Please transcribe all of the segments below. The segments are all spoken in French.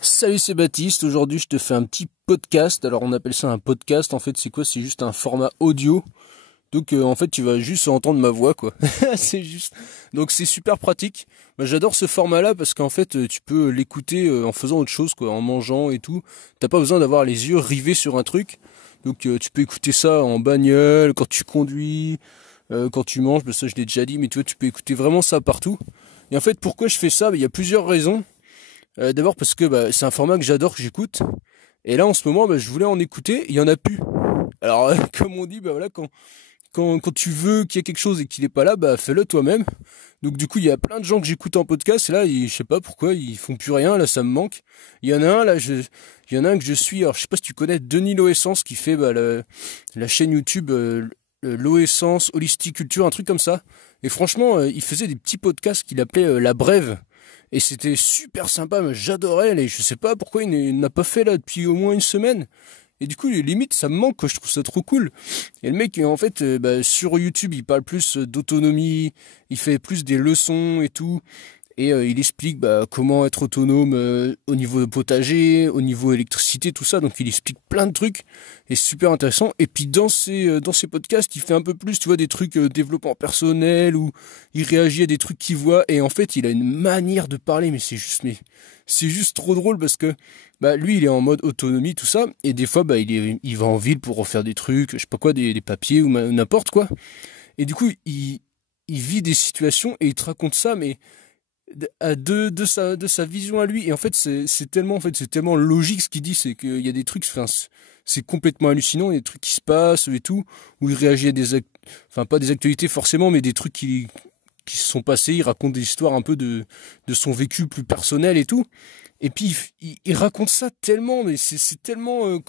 Salut, c'est Baptiste. Aujourd'hui, je te fais un petit podcast. Alors, on appelle ça un podcast. En fait, c'est quoi? C'est juste un format audio. Donc, en fait, tu vas juste entendre ma voix, quoi. C'est juste. Donc, c'est super pratique. J'adore ce format-là parce qu'en fait, tu peux l'écouter en faisant autre chose, quoi, en mangeant et tout. T'as pas besoin d'avoir les yeux rivés sur un truc. Donc, tu peux écouter ça en bagnole, quand tu conduis, quand tu manges. Ça, je l'ai déjà dit, mais tu vois, tu peux écouter vraiment ça partout. Et en fait, pourquoi je fais ça? Il y a plusieurs raisons. D'abord parce que c'est un format que j'adore, que j'écoute. Et là en ce moment je voulais en écouter, il y en a plus. Alors comme on dit, voilà, quand tu veux qu'il y ait quelque chose et qu'il est pas là, fais-le toi-même. Donc du coup il y a plein de gens que j'écoute en podcast et là je sais pas pourquoi ils font plus rien, là ça me manque. Il y en a un là, il y en a un que je suis, alors je sais pas si tu connais Denis Loessence qui fait la chaîne YouTube Loessence Holistic Culture, un truc comme ça. Et franchement il faisait des petits podcasts qu'il appelait La Brève. Et c'était super sympa, mais j'adorais, et je sais pas pourquoi il n'a pas fait là depuis au moins une semaine. Et du coup, limite, ça me manque, quoi. Je trouve ça trop cool. Et le mec, en fait, sur YouTube, il parle plus d'autonomie, il fait plus des leçons et tout. Et il explique comment être autonome au niveau potager, au niveau électricité, tout ça. Donc il explique plein de trucs et c'est super intéressant. Et puis dans ses podcasts, il fait un peu plus, tu vois, des trucs développement personnel où il réagit à des trucs qu'il voit. Et en fait, il a une manière de parler, mais c'est juste trop drôle parce que lui, il est en mode autonomie, tout ça. Et des fois, il va en ville pour refaire des trucs, je sais pas quoi, des papiers ou n'importe quoi. Et du coup, il vit des situations et il te raconte ça, mais de sa vision à lui. Et en fait c'est tellement logique ce qu'il dit, c'est qu'il y a des trucs, c'est complètement hallucinant, il y a des trucs qui se passent et tout, où il réagit à pas des actualités forcément, mais des trucs qui se sont passés. Il raconte des histoires un peu de son vécu plus personnel et tout. Et puis il raconte ça tellement, mais c'est tellement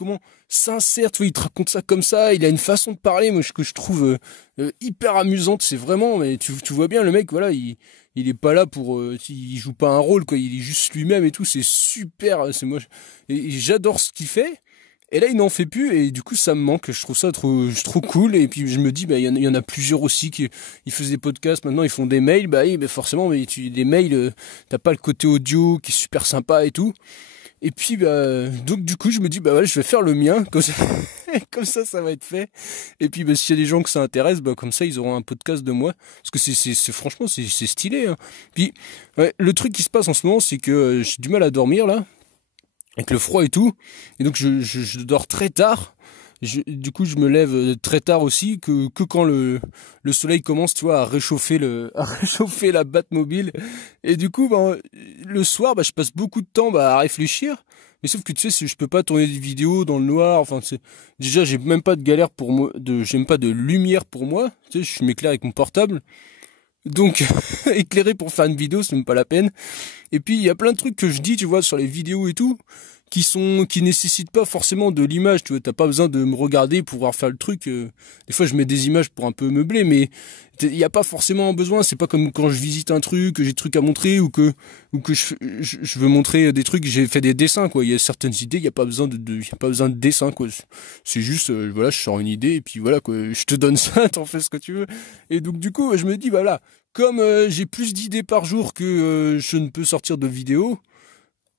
sincère, tu vois, il te raconte ça comme ça, il a une façon de parler moi que je trouve hyper amusante. C'est vraiment, mais tu vois bien le mec, voilà, il est pas là pour il joue pas un rôle, quoi, il est juste lui-même et tout. C'est super, c'est moi, et j'adore ce qu'il fait. Et là, il n'en fait plus, et du coup, ça me manque. Je trouve ça trop cool. Et puis, je me dis, il y en a plusieurs aussi qui, ils faisaient des podcasts. Maintenant, ils font des mails. Oui, forcément, mais des mails, t'as pas le côté audio qui est super sympa et tout. Et puis, donc, du coup, je me dis, voilà, je vais faire le mien. Comme ça, comme ça va être fait. Et puis, s'il y a des gens que ça intéresse, comme ça, ils auront un podcast de moi. Parce que franchement, c'est stylé, hein. Puis, ouais, le truc qui se passe en ce moment, c'est que j'ai du mal à dormir, là, avec le froid et tout, et donc je dors très tard. Du coup je me lève très tard aussi, que quand le soleil commence, tu vois, à réchauffer à réchauffer la Batmobile. Et du coup le soir je passe beaucoup de temps à réfléchir, mais sauf que tu sais, je peux pas tourner des vidéos dans le noir. Enfin déjà j'ai même pas de galère pour moi, j'aime pas de lumière pour moi, tu sais, je m'éclaire avec mon portable. Donc éclairer pour faire une vidéo, c'est même pas la peine. Et puis il y a plein de trucs que je dis, tu vois, sur les vidéos et tout, qui nécessitent pas forcément de l'image, tu vois, t'as pas besoin de me regarder pour pouvoir faire le truc. Des fois je mets des images pour un peu meubler, mais il y a pas forcément besoin. C'est pas comme quand je visite un truc, que j'ai des trucs à montrer, ou que je veux montrer des trucs, j'ai fait des dessins, quoi. Il y a certaines idées, il y a pas besoin y a pas besoin de dessin, quoi. C'est juste voilà, je sors une idée et puis voilà, quoi, je te donne ça, t'en fais ce que tu veux. Et donc du coup je me dis, voilà, comme j'ai plus d'idées par jour que je ne peux sortir de vidéos,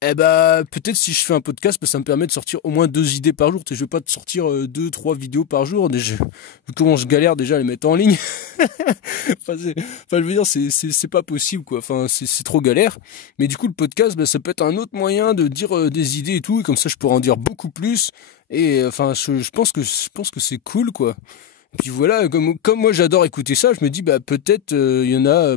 peut-être si je fais un podcast, ça me permet de sortir au moins 2 idées par jour. Je vais pas te sortir 2, 3 vidéos par jour. Déjà, vu comment je galère déjà à les mettre en ligne. Je veux dire, c'est pas possible, quoi. Enfin, c'est trop galère. Mais du coup, le podcast, ça peut être un autre moyen de dire des idées et tout. Et comme ça, je pourrais en dire beaucoup plus. Et enfin, je pense que c'est cool, quoi. Puis voilà, comme moi j'adore écouter ça, je me dis peut-être il y en a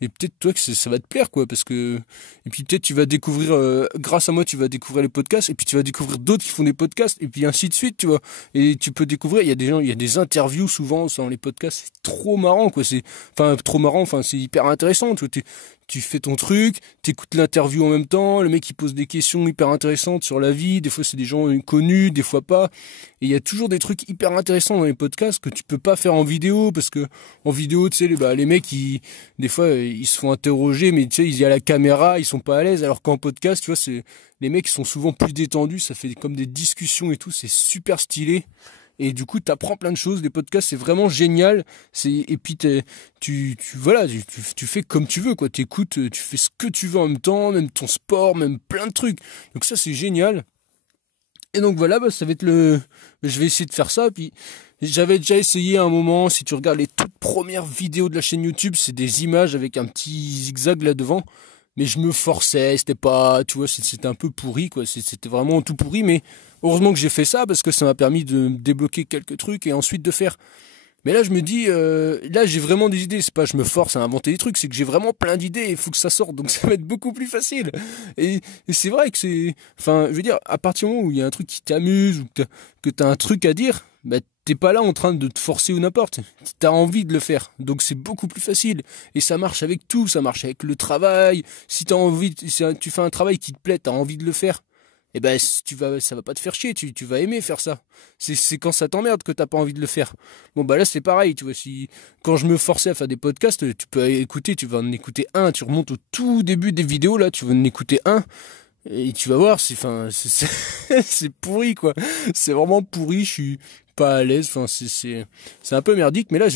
et peut-être toi que ça va te plaire, quoi, parce que et puis peut-être tu vas découvrir grâce à moi, tu vas découvrir les podcasts, et puis tu vas découvrir d'autres qui font des podcasts, et puis ainsi de suite, tu vois. Et tu peux découvrir, il y a des gens, il y a des interviews souvent dans les podcasts, c'est trop marrant, quoi. C'est hyper intéressant, tu vois. Tu fais ton truc, t'écoutes l'interview en même temps, le mec il pose des questions hyper intéressantes sur la vie, des fois c'est des gens connus, des fois pas, et il y a toujours des trucs hyper intéressants dans les podcasts que tu peux pas faire en vidéo, parce que en vidéo, tu sais, les mecs, des fois ils se font interroger, mais tu sais, il y a la caméra, ils sont pas à l'aise, alors qu'en podcast, tu vois, les mecs sont souvent plus détendus, ça fait comme des discussions et tout, c'est super stylé. et du coup t'apprends plein de choses. Les podcasts c'est vraiment génial. Et puis voilà, tu fais comme tu veux quoi. T'écoutes, tu fais ce que tu veux en même temps, même ton sport, même plein de trucs. Donc ça c'est génial. Et donc voilà, ça va être je vais essayer de faire ça. Puis j'avais déjà essayé à un moment. Si tu regardes les toutes premières vidéos de la chaîne YouTube, c'est des images avec un petit zigzag là devant. Mais je me forçais, c'était pas, tu vois, c'était un peu pourri, quoi. C'était vraiment tout pourri, mais heureusement que j'ai fait ça parce que ça m'a permis de débloquer quelques trucs et ensuite de faire. Mais là, je me dis, là, j'ai vraiment des idées. C'est pas, je me force à inventer des trucs, c'est que j'ai vraiment plein d'idées et il faut que ça sorte. Donc, ça va être beaucoup plus facile. Et c'est vrai que enfin, je veux dire, à partir du moment où il y a un truc qui t'amuse ou que t'as un truc à dire, bah, t'es pas là en train de te forcer ou n'importe. T'as envie de le faire. Donc, c'est beaucoup plus facile. Et ça marche avec tout. Ça marche avec le travail. Si tu fais un travail qui te plaît, t'as envie de le faire. Eh ben, ça va pas te faire chier, tu vas aimer faire ça. C'est quand ça t'emmerde que t'as pas envie de le faire. Bon, bah là, c'est pareil, tu vois, quand je me forçais à faire des podcasts, tu peux écouter, tu vas en écouter un, tu remontes au tout début des vidéos, là, tu vas en écouter un, et tu vas voir, c'est pourri, quoi. C'est vraiment pourri, je suis pas à l'aise, enfin, c'est un peu merdique, mais là,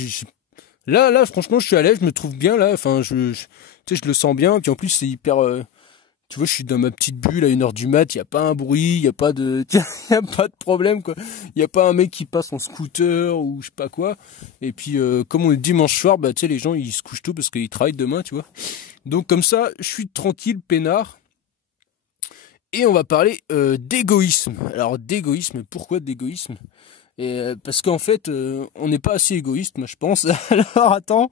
là, franchement, je suis à l'aise, je me trouve bien, là, enfin, tu sais, je le sens bien, puis en plus, c'est hyper, tu vois, je suis dans ma petite bulle à 1h du mat, il y a pas un bruit, il y a pas de problème quoi. Il y a pas un mec qui passe en scooter ou je sais pas quoi. Et puis comme on est dimanche soir, bah tu sais les gens ils se couchent tôt parce qu'ils travaillent demain, tu vois. Donc comme ça, je suis tranquille, peinard. Et on va parler d'égoïsme. Alors d'égoïsme, pourquoi d'égoïsme? Parce qu'en fait, on n'est pas assez égoïste, moi je pense. Alors attends,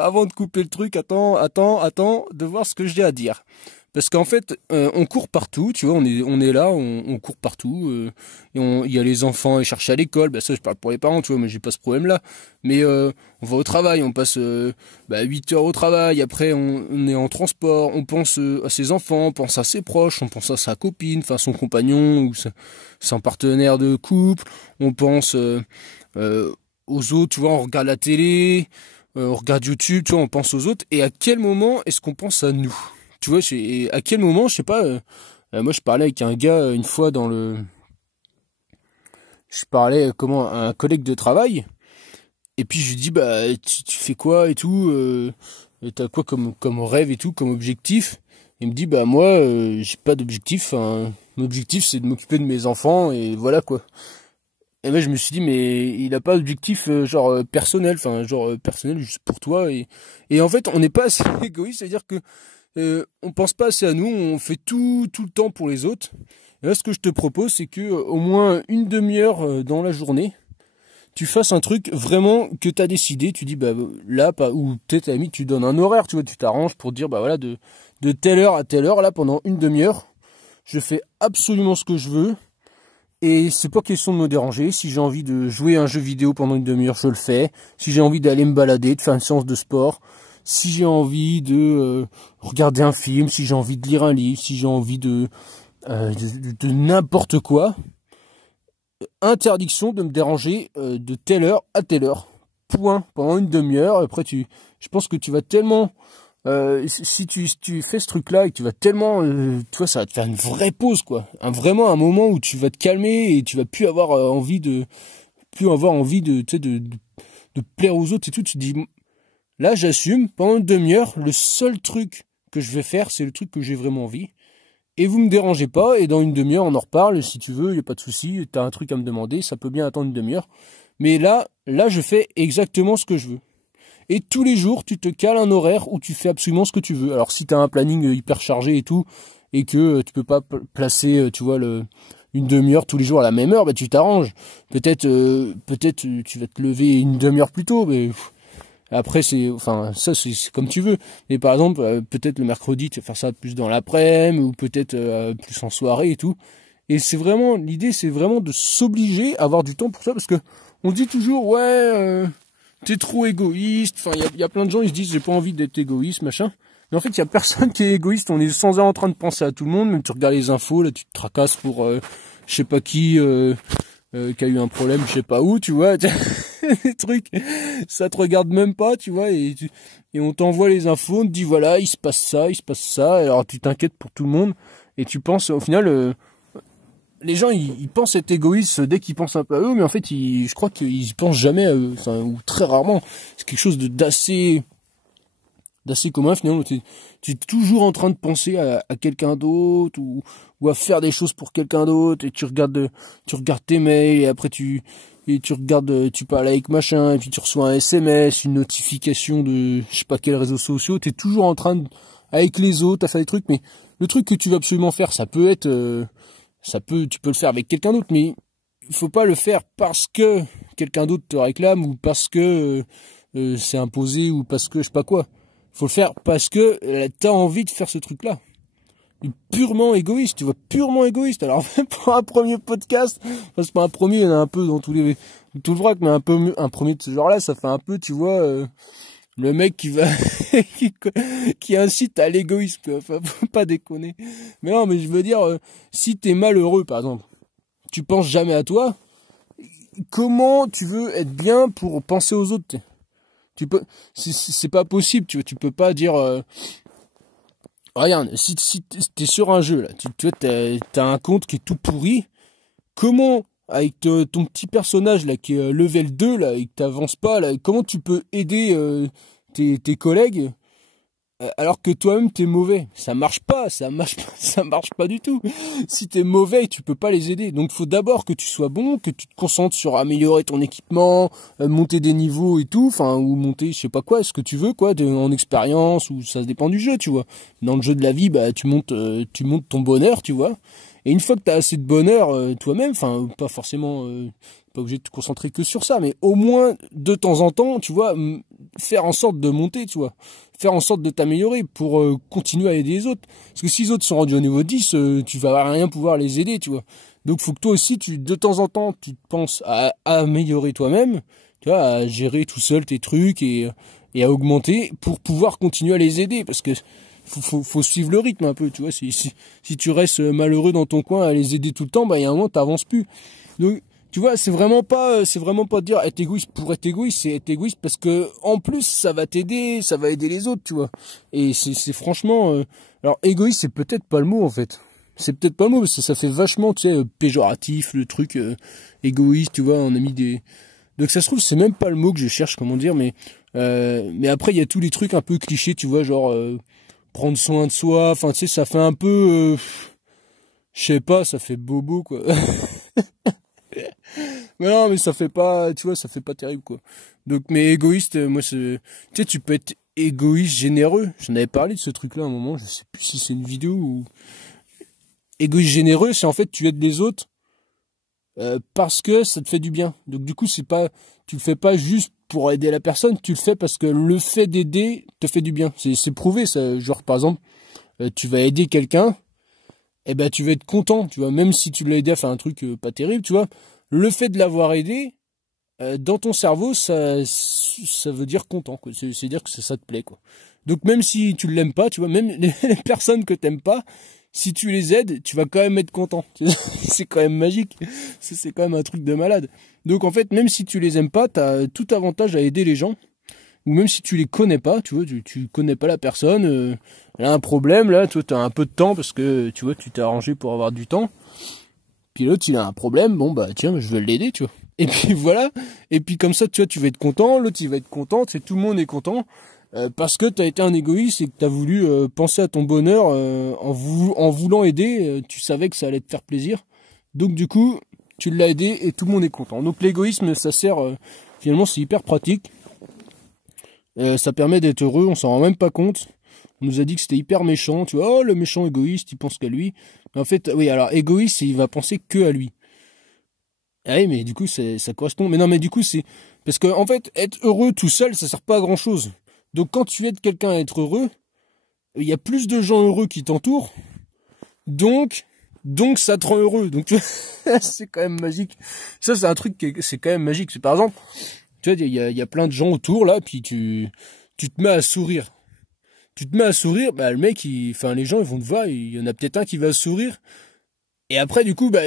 avant de couper le truc, attends de voir ce que j'ai à dire. Parce qu'en fait, on court partout, tu vois, on est là, on court partout. Il y a les enfants à chercher à l'école, bah ça je parle pour les parents, tu vois, mais j'ai pas ce problème-là. Mais on va au travail, on passe 8 heures au travail, après on est en transport, on pense à ses enfants, on pense à ses proches, on pense à sa copine, enfin son compagnon ou son partenaire de couple, on pense aux autres, tu vois, on regarde la télé, on regarde YouTube, tu vois, on pense aux autres. Et à quel moment est-ce qu'on pense à nous? Tu vois, à quel moment, je sais pas, moi je parlais avec un gars une fois je parlais à un collègue de travail, et puis je lui dis, bah, tu fais quoi et tout, t'as quoi comme rêve et tout, comme objectif? Il me dit, bah, moi, j'ai pas d'objectif, mon objectif c'est de m'occuper de mes enfants, et voilà quoi. Et moi je me suis dit, mais il a pas d'objectif personnel, enfin, personnel juste pour toi, et en fait, on n'est pas assez égoïste, c'est-à-dire que on pense pas assez à nous, on fait tout le temps pour les autres. Et là, ce que je te propose, c'est que au moins une demi-heure dans la journée, tu fasses un truc vraiment que tu as décidé. Tu dis bah là, ou peut-être à la limite, tu donnes un horaire, tu vois, tu t'arranges pour dire bah voilà de telle heure à telle heure, là pendant une demi-heure, je fais absolument ce que je veux. Et c'est pas question de me déranger. Si j'ai envie de jouer à un jeu vidéo pendant une demi-heure, je le fais. Si j'ai envie d'aller me balader, de faire une séance de sport, si j'ai envie de regarder un film, si j'ai envie de lire un livre, si j'ai envie de n'importe quoi, interdiction de me déranger de telle heure à telle heure. Point. Pendant une demi-heure. Après, je pense que tu vas tellement... si tu fais ce truc-là et que tu vas tellement... toi, ça va te faire une vraie pause, quoi. Vraiment un moment où tu vas te calmer et tu vas plus avoir envie de... tu sais, de plaire aux autres et tout. Tu te dis... Là, j'assume, pendant une demi-heure, le seul truc que je vais faire, c'est le truc que j'ai vraiment envie. Et vous me dérangez pas, et dans une demi-heure, on en reparle, si tu veux, il n'y a pas de souci, t'as un truc à me demander, ça peut bien attendre une demi-heure. Mais là, je fais exactement ce que je veux. Et tous les jours, tu te cales un horaire où tu fais absolument ce que tu veux. Alors, si t'as un planning hyper chargé et tout, et que tu peux pas placer, tu vois, une demi-heure tous les jours à la même heure, bah tu t'arranges. Peut-être tu vas te lever une demi-heure plus tôt, mais... Après, ça c'est comme tu veux. Mais par exemple, peut-être le mercredi, tu vas faire ça plus dans l'après-midi, ou peut-être plus en soirée et tout. Et l'idée c'est vraiment de s'obliger à avoir du temps pour ça, parce que on dit toujours, ouais, t'es trop égoïste. Enfin, il y a plein de gens, ils se disent, j'ai pas envie d'être égoïste, machin. Mais en fait, il y a personne qui est égoïste. On est sans arrêt en train de penser à tout le monde. Même tu regardes les infos, là, tu te tracasses pour je sais pas qui a eu un problème, je sais pas où, tu vois. Des trucs, ça te regarde même pas, tu vois, et on t'envoie les infos, on te dit voilà, il se passe ça, alors tu t'inquiètes pour tout le monde, et tu penses, au final, les gens ils pensent être égoïstes dès qu'ils pensent un peu à eux, mais en fait je crois qu'ils pensent jamais à eux, enfin, ou très rarement. C'est quelque chose d'assez commun finalement. Tu es toujours en train de penser à quelqu'un d'autre ou à faire des choses pour quelqu'un d'autre, et tu regardes tes mails, et après tu regardes, tu parles avec machin, et puis tu reçois un SMS, une notification de je sais pas quels réseaux sociaux. Tu es toujours en train de, avec les autres à faire des trucs, mais le truc que tu veux absolument faire, ça peut être tu peux le faire avec quelqu'un d'autre, mais il faut pas le faire parce que quelqu'un d'autre te réclame, ou parce que c'est imposé, ou parce que je sais pas quoi. Faut le faire parce que t'as envie de faire ce truc-là. Purement égoïste, tu vois, purement égoïste. Alors, pour un premier podcast, parce que pour un premier, il y en a un peu dans tout le vrac, mais un premier de ce genre-là, ça fait un peu, tu vois, le mec qui va, qui incite à l'égoïsme, enfin, faut pas déconner. Mais non, mais je veux dire, si t'es malheureux, par exemple, tu penses jamais à toi, comment tu veux être bien pour penser aux autres? C'est pas possible, tu peux pas dire, regarde, si t'es sur un jeu, là, tu vois, t'as un compte qui est tout pourri, comment, avec ton petit personnage, là, qui est level 2, là, et que t'avances pas, là, comment tu peux aider, tes collègues, alors que toi-même t'es mauvais? Ça marche pas, ça marche pas du tout. Si t'es mauvais, tu peux pas les aider. Donc faut d'abord que tu sois bon, que tu te concentres sur améliorer ton équipement, monter des niveaux et tout, enfin, ou monter je sais pas quoi, ce que tu veux, quoi, en expérience, ou ça dépend du jeu, tu vois. Dans le jeu de la vie, bah tu montes ton bonheur, tu vois. Et une fois que t'as assez de bonheur toi-même, enfin pas forcément, pas obligé de te concentrer que sur ça, mais au moins de temps en temps, tu vois, faire en sorte de monter, tu vois, faire en sorte de t'améliorer pour continuer à aider les autres. Parce que si les autres sont rendus au niveau 10, tu vas rien pouvoir les aider, tu vois. Donc faut que toi aussi, de temps en temps, tu penses à améliorer toi-même, tu vois, à gérer tout seul tes trucs, et à augmenter pour pouvoir continuer à les aider, parce que faut suivre le rythme un peu, tu vois. Si tu restes malheureux dans ton coin à les aider tout le temps, bah il y a un moment t'avances plus. Donc tu vois, c'est vraiment pas dire être égoïste pour être égoïste, c'est être égoïste parce que en plus ça va t'aider, ça va aider les autres, tu vois. Et c'est franchement, alors égoïste c'est peut-être pas le mot en fait. C'est peut-être pas le mot parce que ça fait vachement, tu sais, péjoratif le truc, égoïste, tu vois. On a mis des, donc ça se trouve c'est même pas le mot que je cherche, comment dire, mais après il y a tous les trucs un peu clichés, tu vois, genre prendre soin de soi, enfin tu sais, ça fait un peu, je sais pas, ça fait bobo quoi. Mais non, mais ça fait pas, tu vois, ça fait pas terrible quoi. Donc, mais égoïste, moi tu sais, tu peux être égoïste généreux. J'en avais parlé de ce truc-là à un moment, je sais plus si c'est une vidéo ou... Égoïste généreux, c'est en fait tu aides les autres parce que ça te fait du bien. Donc du coup, tu le fais pas juste pour aider la personne, tu le fais parce que le fait d'aider te fait du bien. C'est prouvé ça. Genre par exemple, tu vas aider quelqu'un, et ben tu vas être content, tu vois, même si tu l'as aidé à faire un truc pas terrible, tu vois. Le fait de l'avoir aidé, dans ton cerveau, ça veut dire content, quoi. C'est dire que ça te plaît, quoi. Donc même si tu l'aimes pas, tu vois, même les personnes que t'aimes pas, si tu les aides, tu vas quand même être content. C'est quand même magique. C'est quand même un truc de malade. Donc en fait, même si tu les aimes pas, t'as tout avantage à aider les gens. Ou même si tu les connais pas, tu vois, tu connais pas la personne, elle a un problème, là, toi t'as un peu de temps parce que, tu vois, tu t'es arrangé pour avoir du temps. Puis l'autre, il a un problème, bon bah tiens, je vais l'aider, tu vois. Et puis voilà, et puis comme ça, tu vois, tu vas être content, l'autre il va être content, c'est tout le monde est content, parce que t'as été un égoïste et que t'as voulu penser à ton bonheur en voulant aider, tu savais que ça allait te faire plaisir. Donc du coup, tu l'as aidé et tout le monde est content. Donc l'égoïsme, ça sert, finalement c'est hyper pratique, ça permet d'être heureux, on s'en rend même pas compte. On nous a dit que c'était hyper méchant, tu vois, oh le méchant égoïste, il pense qu'à lui. Mais en fait, oui, alors égoïste, il va penser que à lui. Ah oui, mais du coup, ça correspond. Mais non, mais du coup, c'est... Parce que, en fait, être heureux tout seul, ça sert pas à grand chose. Donc, quand tu aides quelqu'un à être heureux, il y a plus de gens heureux qui t'entourent. Donc, ça te rend heureux. Donc, tu vois, c'est quand même magique. Ça, c'est un truc c'est quand même magique. C'est, par exemple, tu vois, il y a plein de gens autour, là, puis tu te mets à sourire. Tu te mets à sourire, bah, le mec, enfin, les gens, ils vont te voir, il y en a peut-être un qui va sourire. Et après, du coup, bah,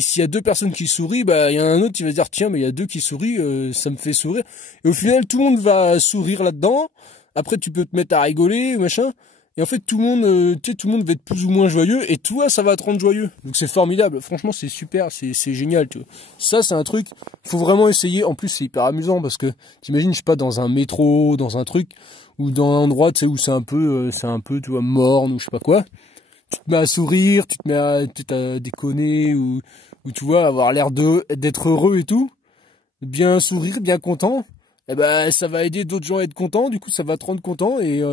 s'il y a deux personnes qui sourient, bah, il y en a un autre qui va se dire, tiens, mais il y a deux qui sourient, ça me fait sourire. Et au final, tout le monde va sourire là-dedans. Après, tu peux te mettre à rigoler, machin. Et en fait, tout le monde, tu sais, tout le monde va être plus ou moins joyeux, et toi, ça va te rendre joyeux. Donc c'est formidable. Franchement, c'est super, c'est génial, tu vois. Ça, c'est un truc, faut vraiment essayer. En plus, c'est hyper amusant parce que t'imagines, je sais pas, dans un métro, dans un truc, ou dans un endroit, tu sais, où c'est un peu, tu vois, morne ou je sais pas quoi. Tu te mets à sourire, tu te mets à déconner ou tu vois, avoir l'air d'être heureux et tout. Bien sourire, bien content. Eh ben, ça va aider d'autres gens à être contents. Du coup, ça va te rendre content et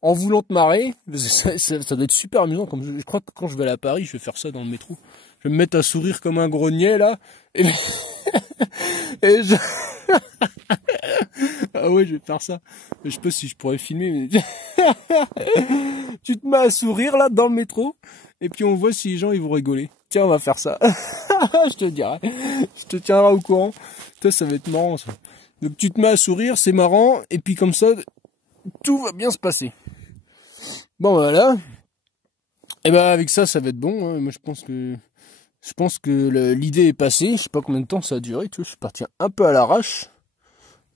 en voulant te marrer, ça doit être super amusant. Comme je crois que quand je vais à Paris, je vais faire ça dans le métro. Je vais me mettre à sourire comme un grognet là. Et, et je... ah ouais, je vais faire ça. Je sais pas si je pourrais filmer. Mais... tu te mets à sourire là dans le métro et puis on voit si les gens ils vont rigoler. Tiens, on va faire ça. Je te dirai. Je te tiendrai au courant. Ça va être marrant ça. Donc tu te mets à sourire, c'est marrant, et puis comme ça, tout va bien se passer. Bon voilà. Et ben avec ça, ça va être bon. Hein. Moi je pense que l'idée est passée. Je sais pas combien de temps ça a duré. Tu vois, je suis parti un peu à l'arrache.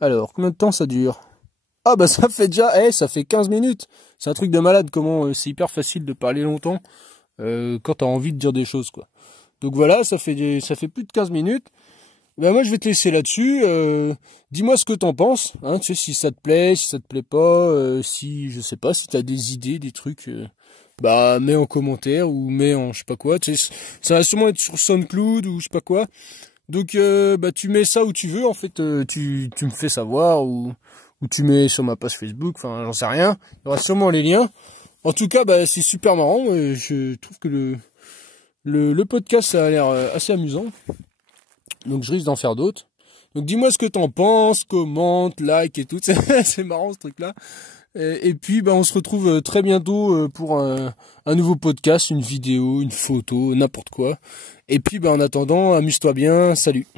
Alors combien de temps ça dure? Ah bah ça fait déjà, ça fait 15 minutes. C'est un truc de malade. Comment c'est hyper facile de parler longtemps quand t'as envie de dire des choses quoi. Donc voilà, ça fait plus de 15 minutes. Ben moi je vais te laisser là-dessus. Dis-moi ce que t'en penses, hein, tu sais, si ça te plaît, si ça te plaît pas, si je sais pas, si t'as des idées, des trucs, bah mets en commentaire ou mets en je sais pas quoi. Tu sais, ça va sûrement être sur SoundCloud ou je sais pas quoi. Donc bah tu mets ça où tu veux en fait, tu me fais savoir ou tu mets sur ma page Facebook. Enfin j'en sais rien. Il y aura sûrement les liens. En tout cas bah c'est super marrant. Je trouve que le podcast ça a l'air assez amusant. Donc je risque d'en faire d'autres. Donc dis-moi ce que t'en penses, commente, like et tout. C'est marrant ce truc-là. Et puis bah, on se retrouve très bientôt pour un nouveau podcast, une vidéo, une photo, n'importe quoi. Et puis bah, en attendant, amuse-toi bien. Salut.